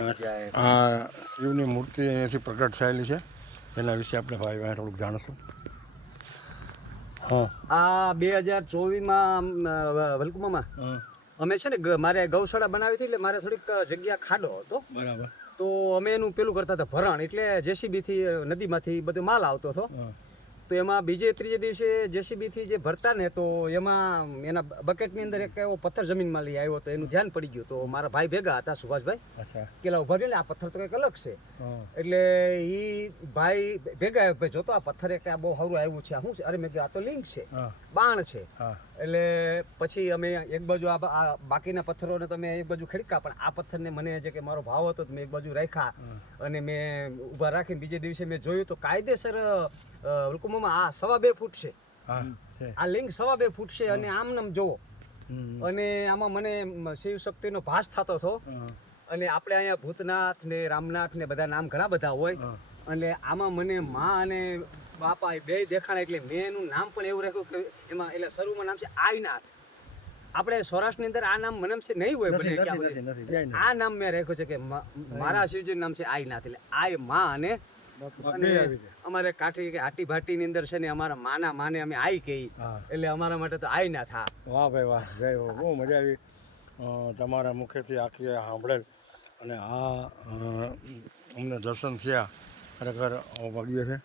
આ શિવની મૂર્તિ અહીંયાથી પ્રગટ થયેલી છે એના વિશે આપણે ભાઈ થોડુંક જાણશું. હા, આ 2024માં વલકુમામાં અમે છે ને મારે ગૌશાળા બનાવી હતી, એટલે મારે થોડીક જગ્યા ખાડો હતો. બરાબર. તો અમે એનું પેલું કરતા હતા ભરણ, એટલે જેસીબીથી નદીમાંથી બધો માલ આવતો હતો. તો એમાં બીજે ત્રીજે દિવસે જેસીબીથી જે ભરતા ને, તો એમાં એના બકેટની અંદર એક એવો પથ્થર જમીનમાં લઈ આવ્યો, તો એનું ધ્યાન પડી ગયું. તો મારા ભાઈ ભેગા હતા, સુભાષભાઈ, કેલા ઉભા રહ્યો, આ પથ્થર તો કંઈક અલગ છે. એટલે એ ભાઈ ભેગા ભાઈ જોતો આ પથ્થર એક બહુ સારું આવ્યું છે, આ શું છે? અરે મેં કીધું આ તો લિંક છે, બાણ છે. એટલે પછી અમે એક બાજુ આ બાકીના પથ્થરોને તો મેં એક બાજુ ખડકા, પણ આ પથ્થરને મને જે કે મારો ભાવ હતો મેં એક બાજુ રાખ્યા અને મેં ઊભા રાખીને બીજે દિવસે મેં જોયું તો કાયદેસર વલકુમામાં આ 2.5 ફૂટ છે. આ લિંગ 2.5 ફૂટ છે. અને આમ નામ જોવો, અને આમાં મને શિવ શક્તિનો ભાસ થતો હતો. અને આપણે અહીંયા ભૂતનાથ ને રામનાથ ને બધા નામ ઘણા બધા હોય, એટલે આમાં મને માં અને બાપા બે દેખાણા, એટલે મેં એનું નામ પણ એવું રાખ્યું કે એમાં એટલે શરૂમાં નામ છે આઈનાથ. આપણે સૌરાષ્ટ્રની અંદર આ નામ મને નહીં હોય, આ નામ મેં રાખ્યું છે કે મારા શિવજીનું નામ છે આઈનાથ. એટલે આય માં અને અમારે કાઠી કે હાટી ભાટીની અંદર છે ને અમારા માના માને અમે આઈ કહી, એટલે અમારા માટે તો આઈ ના થા. વાહ ભાઈ વાહ, જય હો, બહુ મજા આવી તમારા મુખેથી આખી સાંભળેલ. અને આ અમને દર્શન થયા ખરેખર ભાગ્ય છે.